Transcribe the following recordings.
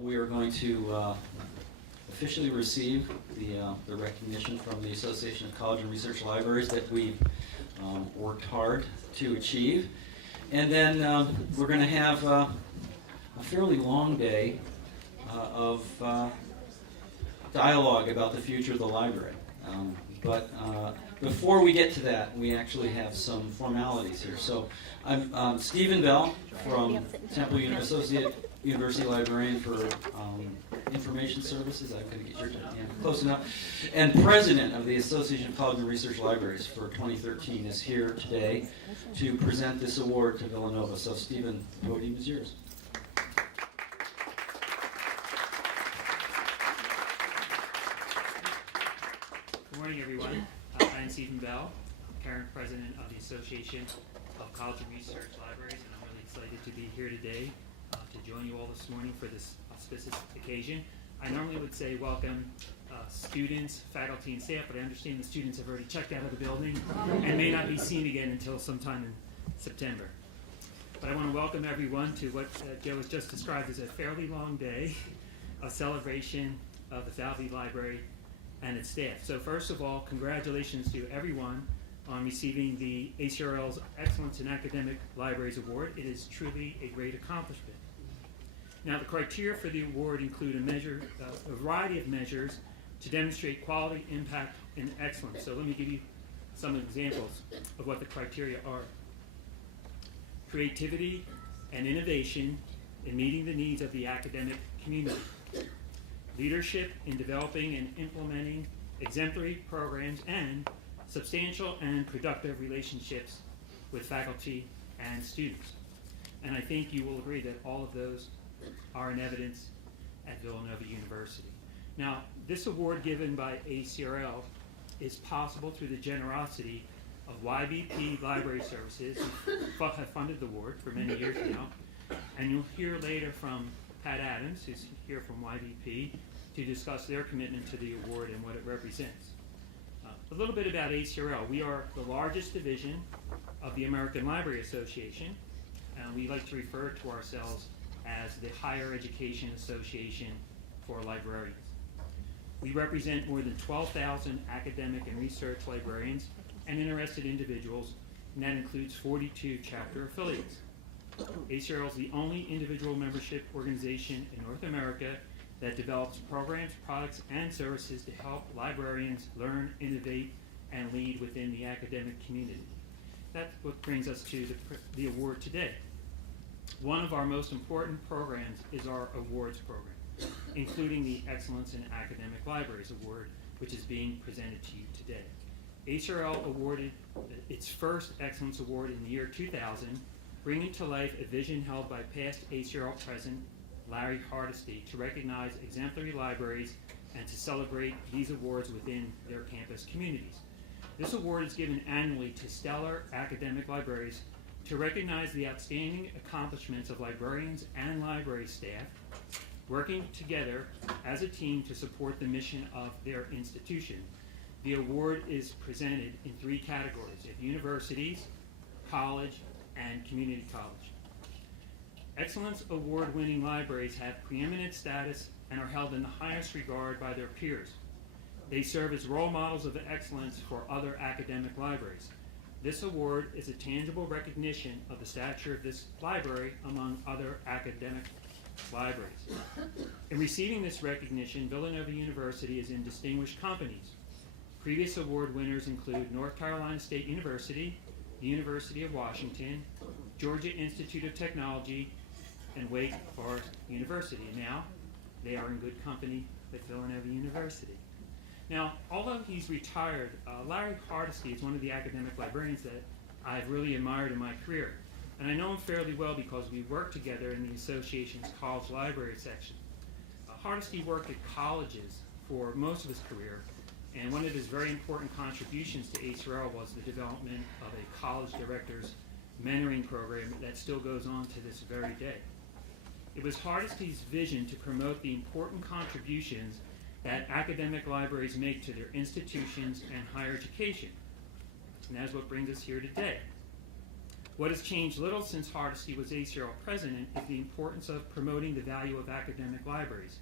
We are going to officially receive the recognition from the Association of College and Research Libraries that we've worked hard to achieve. And then we're going to have a fairly long day of dialogue about the future of the library. But before we get to that, we actually have some formalities here. So I'm Stephen Bell from Temple Associate University Librarian for Information Services. I'm going to get your close enough. And President of the Association of College and Research Libraries for 2013 is here today to present this award to Villanova. So Stephen, the podium is yours. Good morning, everyone. I'm Stephen Bell, current president of the Association of College and Research Libraries, and I'm really excited to be here today to join you all this morning for this auspicious occasion. I normally would say welcome students, faculty, and staff, but I understand the students have already checked out of the building and may not be seen again until sometime in September. But I want to welcome everyone to what Joe has just described as a fairly long day, a celebration of the Falvey Library and its staff. So first of all, congratulations to everyone on receiving the ACRL's Excellence in Academic Libraries Award. It is truly a great accomplishment. Now, the criteria for the award include a variety of measures to demonstrate quality, impact, and excellence. So let me give you some examples of what the criteria are. Creativity and innovation in meeting the needs of the academic community. Leadership in developing and implementing exemplary programs, and substantial and productive relationships with faculty and students. And I think you will agree that all of those are in evidence at Villanova University. Now, this award given by ACRL is possible through the generosity of YBP Library Services, who have funded the award for many years now. And you'll hear later from Pat Adams, who's here from YBP, to discuss their commitment to the award and what it represents. A little bit about ACRL. We are the largest division of the American Library Association, and we like to refer to ourselves as the Higher Education Association for Librarians. We represent more than 12,000 academic and research librarians and interested individuals, and that includes 42 chapter affiliates. ACRL is the only individual membership organization in North America that develops programs, products, and services to help librarians learn, innovate, and lead within the academic community. That's what brings us to the award today. One of our most important programs is our awards program, including the Excellence in Academic Libraries Award, which is being presented to you today. ACRL awarded its first Excellence Award in the year 2000, bringing to life a vision held by past ACRL President Larry Hardesty to recognize exemplary libraries and to celebrate these awards within their campus communities. This award is given annually to stellar academic libraries to recognize the outstanding accomplishments of librarians and library staff working together as a team to support the mission of their institution. The award is presented in three categories: at universities, college, and community college. Excellence Award-winning libraries have preeminent status and are held in the highest regard by their peers. They serve as role models of excellence for other academic libraries. This award is a tangible recognition of the stature of this library among other academic libraries. In receiving this recognition, Villanova University is in distinguished companies. Previous award winners include North Carolina State University, the University of Washington, Georgia Institute of Technology, and Wake Forest University. And now they are in good company with Villanova University. Now, although he's retired, Larry Hardesty is one of the academic librarians that I've really admired in my career. And I know him fairly well because we worked together in the association's college library section. Hardesty worked at colleges for most of his career, and one of his very important contributions to ACRL was the development of a college director's mentoring program that still goes on to this very day. It was Hardesty's vision to promote the important contributions that academic libraries make to their institutions and higher education. And that's what brings us here today. What has changed little since Hardesty was ACRL president is the importance of promoting the value of academic libraries.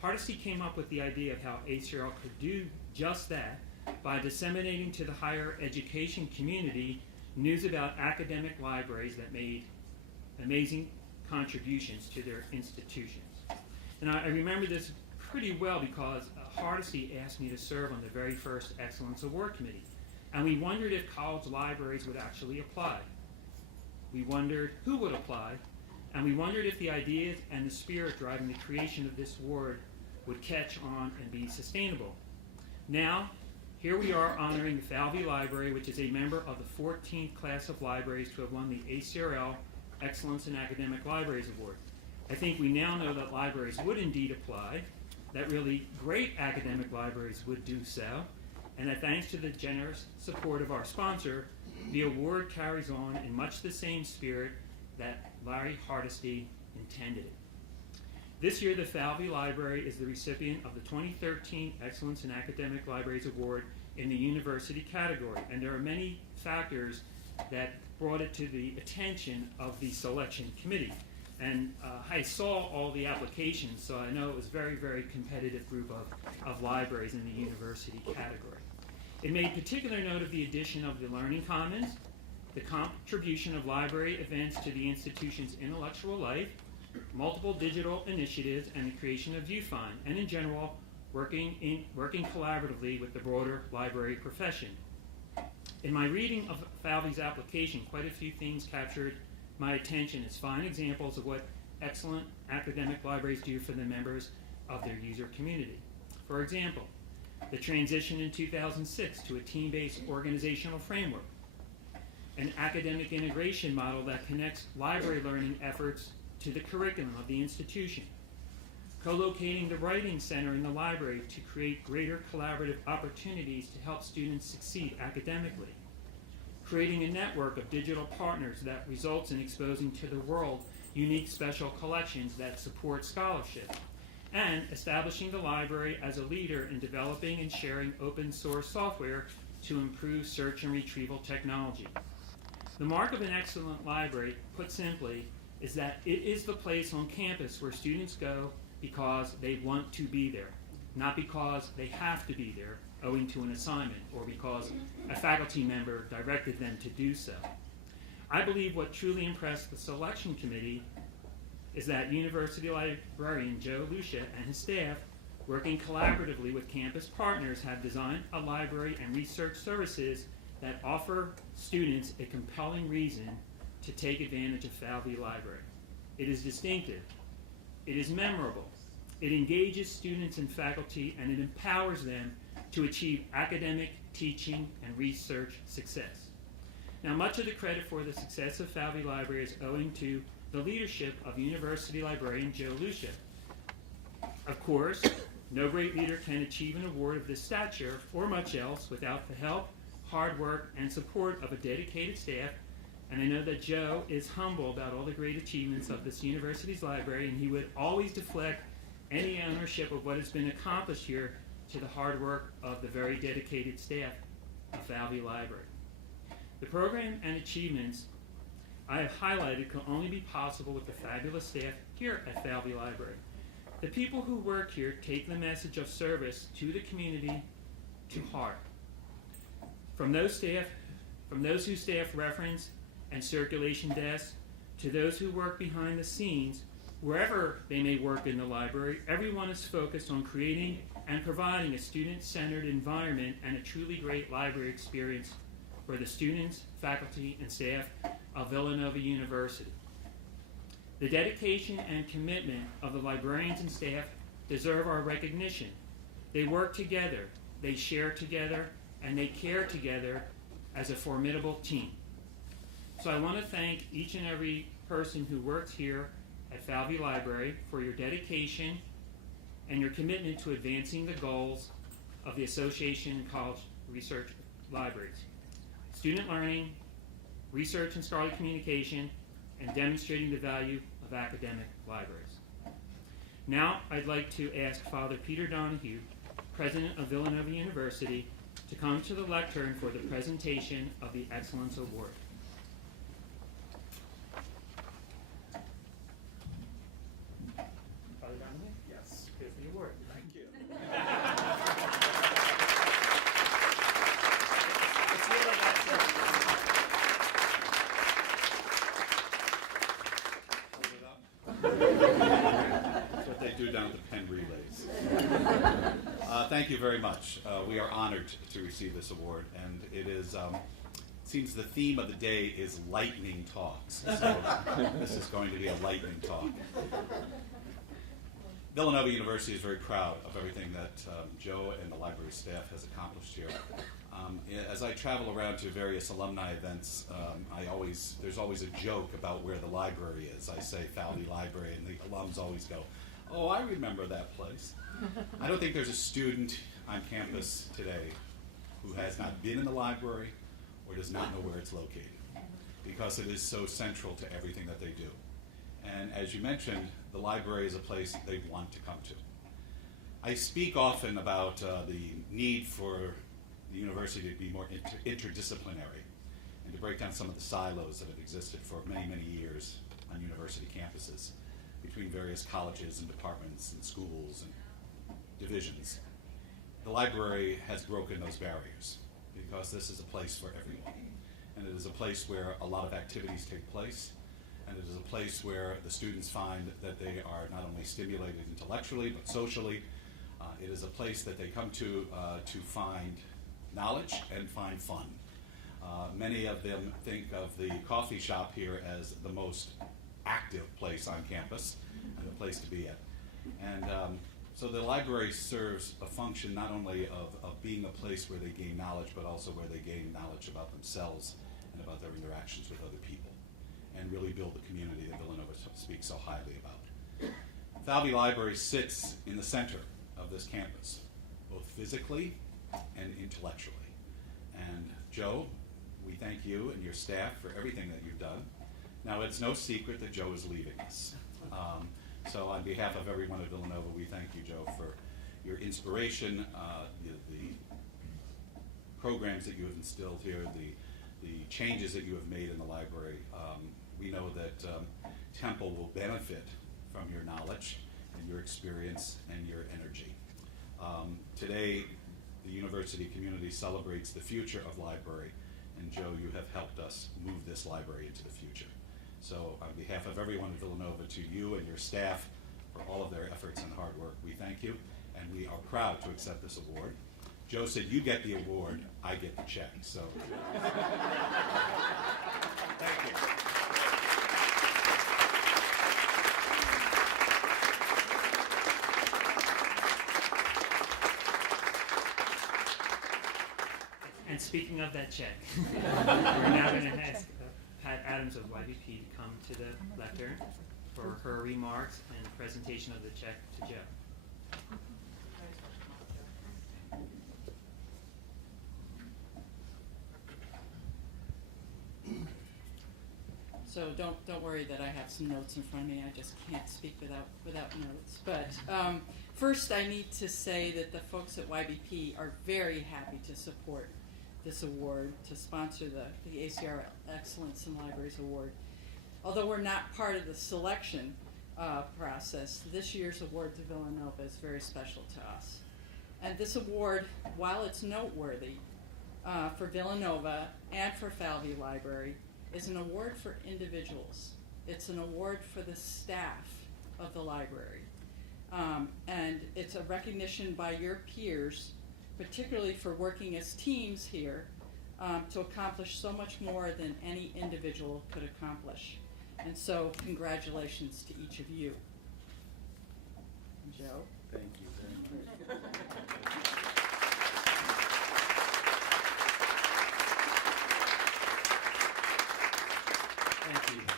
Hardesty came up with the idea of how ACRL could do just that by disseminating to the higher education community news about academic libraries that made amazing contributions to their institutions. And I remember this pretty well because Hardesty asked me to serve on the very first Excellence Award Committee. And we wondered if college libraries would actually apply. We wondered who would apply, and we wondered if the ideas and the spirit driving the creation of this award would catch on and be sustainable. Now, here we are honoring the Falvey Library, which is a member of the 14th class of libraries to have won the ACRL Excellence in Academic Libraries Award. I think we now know that libraries would indeed apply, that really great academic libraries would do so, and that thanks to the generous support of our sponsor, the award carries on in much the same spirit that Larry Hardesty intended it. This year, the Falvey Library is the recipient of the 2013 Excellence in Academic Libraries Award in the university category, and there are many factors that brought it to the attention of the selection committee. And I saw all the applications, so I know it was a very, very competitive group of libraries in the university category. It made particular note of the addition of the Learning Commons, the contribution of library events to the institution's intellectual life, multiple digital initiatives, and the creation of ViewFind, and in general, working collaboratively with the broader library profession. In my reading of Falvey's application, quite a few things captured my attention as fine examples of what excellent academic libraries do for the members of their user community. For example, the transition in 2006 to a team-based organizational framework, an academic integration model that connects library learning efforts to the curriculum of the institution, co-locating the Writing Center in the library to create greater collaborative opportunities to help students succeed academically, creating a network of digital partners that results in exposing to the world unique special collections that support scholarship, and establishing the library as a leader in developing and sharing open source software to improve search and retrieval technology. The mark of an excellent library, put simply, is that it is the place on campus where students go because they want to be there, not because they have to be there owing to an assignment or because a faculty member directed them to do so. I believe what truly impressed the selection committee is that University librarian Joe Lucia and his staff, working collaboratively with campus partners, have designed a library and research services that offer students a compelling reason to take advantage of Falvey Library. It is distinctive, it is memorable, it engages students and faculty, and it empowers them to achieve academic, teaching, and research success. Now, much of the credit for the success of Falvey Library is owing to the leadership of University librarian Joe Lucia. Of course, no great leader can achieve an award of this stature or much else without the help, hard work, and support of a dedicated staff, and I know that Joe is humble about all the great achievements of this university's library, and he would always deflect any ownership of what has been accomplished here to the hard work of the very dedicated staff of Falvey Library. The program and achievements I have highlighted can only be possible with the fabulous staff here at Falvey Library. The people who work here take the message of service to the community to heart. From those who staff reference and circulation desks, to those who work behind the scenes, wherever they may work in the library, everyone is focused on creating and providing a student-centered environment and a truly great library experience for the students, faculty, and staff of Villanova University. The dedication and commitment of the librarians and staff deserve our recognition. They work together, they share together, and they care together as a formidable team. So I want to thank each and every person who works here at Falvey Library for your dedication and your commitment to advancing the goals of the Association and College Research Libraries. Student learning, research and scholarly communication, and demonstrating the value of academic libraries. Now I'd like to ask Father Peter Donahue, President of Villanova University, to come to the lectern for the presentation of the Excellence Award. thank you very much. We are honored to receive this award, and it is, seems the theme of the day is lightning talks. So this is going to be a lightning talk. Villanova University is very proud of everything that Joe and the library staff has accomplished here. As I travel around to various alumni events, there's always a joke about where the library is. I say Falvey Library, and the alums always go, "Oh, I remember that place." I don't think there's a student on campus today who has not been in the library or does not know where it's located, because it is so central to everything that they do. And as you mentioned, the library is a place they want to come to. I speak often about the need for the university to be more interdisciplinary and to break down some of the silos that have existed for many, many years on university campuses between various colleges and departments and schools and divisions. The library has broken those barriers because this is a place for everyone. And it is a place where a lot of activities take place, and it is a place where the students find that they are not only stimulated intellectually but socially. It is a place that they come to find knowledge and find fun. Many of them think of the coffee shop here as the most active place on campus and a place to be at. And so the library serves a function not only of being a place where they gain knowledge, but also where they gain knowledge about themselves and about their interactions with other people, and really build the community that Villanova speaks so highly about. Falvey Library sits in the center of this campus, both physically and intellectually. And Joe, we thank you and your staff for everything that you've done. Now, it's no secret that Joe is leaving us. So on behalf of everyone at Villanova, we thank you, Joe, for your inspiration, the programs that you have instilled here, the changes that you have made in the library. We know that Temple will benefit from your knowledge and your experience and your energy. Today, the university community celebrates the future of library, and Joe, you have helped us move this library into the future. So on behalf of everyone at Villanova, to you and your staff for all of their efforts and hard work, we thank you, and we are proud to accept this award. Joe said, "You get the award, I get the check." So thank you. And speaking of that check, we're now going to ask Pat Adams of YVP to come to the lectern for her remarks and presentation of the check to Joe. So don't worry that I have some notes in front of me. I just can't speak without notes. But first, I need to say that the folks at YBP are very happy to support this award, to sponsor the ACR Excellence in Libraries Award. Although we're not part of the selection process, this year's award to Villanova is very special to us. And this award, while it's noteworthy for Villanova and for Falvey Library, is an award for individuals. It's an award for the staff of the library. And it's a recognition by your peers, particularly for working as teams here, to accomplish so much more than any individual could accomplish. And so congratulations to each of you. Joe? Thank you very much.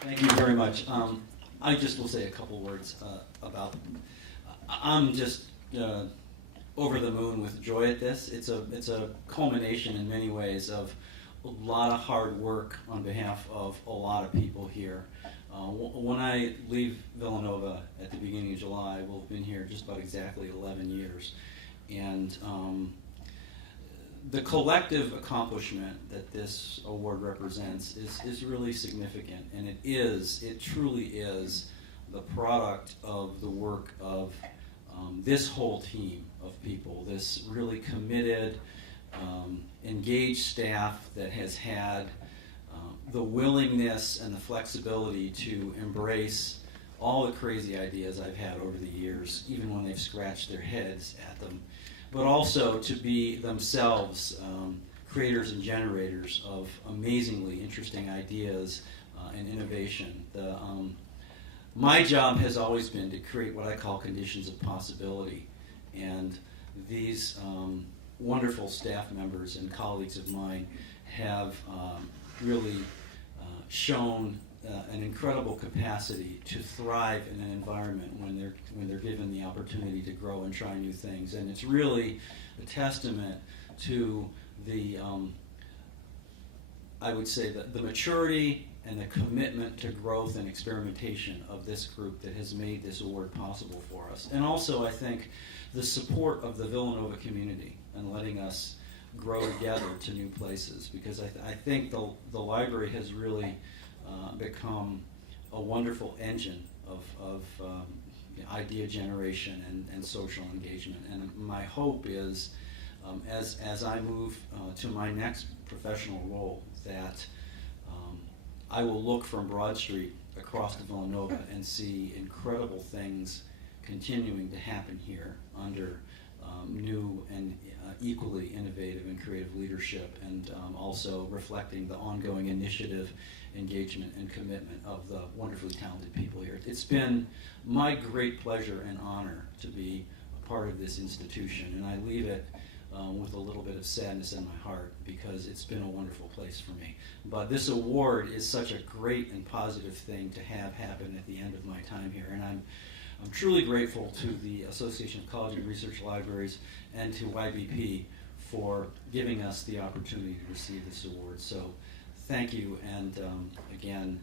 Thank you very much. I just will say a couple words about. I'm just over the moon with joy at this. It's a culmination in many ways of a lot of hard work on behalf of a lot of people here. When I leave Villanova at the beginning of July, we'll have been here just about exactly 11 years, and the collective accomplishment that this award represents is really significant, and it truly is the product of the work of this whole team of people, this really committed, engaged staff that has had the willingness and the flexibility to embrace all the crazy ideas I've had over the years, even when they've scratched their heads at them. but also to be themselves creators and generators of amazingly interesting ideas and innovation. My job has always been to create what I call conditions of possibility, and these wonderful staff members and colleagues of mine have really shown an incredible capacity to thrive in an environment when they're given the opportunity to grow and try new things. And it's really a testament to the I would say the maturity and the commitment to growth and experimentation of this group that has made this award possible for us. And also, I think, the support of the Villanova community and letting us grow together to new places, because I think the library has really become a wonderful engine of idea generation and social engagement. And my hope is, as I move to my next professional role, that I will look from Broad Street across to Villanova and see incredible things continuing to happen here under new and equally innovative and creative leadership, and also reflecting the ongoing initiative, engagement, and commitment of the wonderfully talented people here. It's been my great pleasure and honor to be a part of this institution, and I leave it with a little bit of sadness in my heart, because it's been a wonderful place for me. But this award is such a great and positive thing to have happen at the end of my time here, and I'm truly grateful to the Association of College and Research Libraries and to YBP for giving us the opportunity to receive this award. So thank you, and again,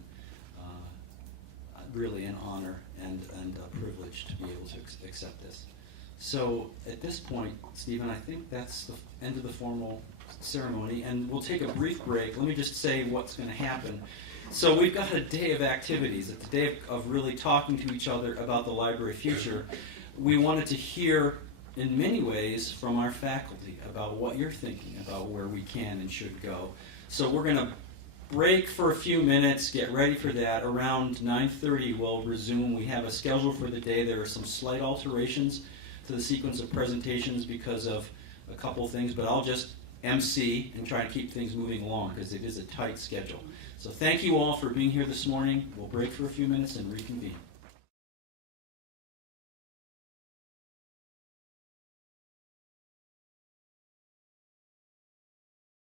really an honor and a privilege to be able to accept this. So at this point, Stephen, I think that's the end of the formal ceremony, and we'll take a brief break. Let me just say what's going to happen. So we've got a day of activities. It's a day of really talking to each other about the library future. We wanted to hear, in many ways, from our faculty about what you're thinking about where we can and should go. So we're going to break for a few minutes, get ready for that. Around 9:30 we'll resume. We have a schedule for the day. There are some slight alterations to the sequence of presentations because of a couple things, but I'll just MC and try and keep things moving along because it is a tight schedule. So thank you all for being here this morning. We'll break for a few minutes and reconvene.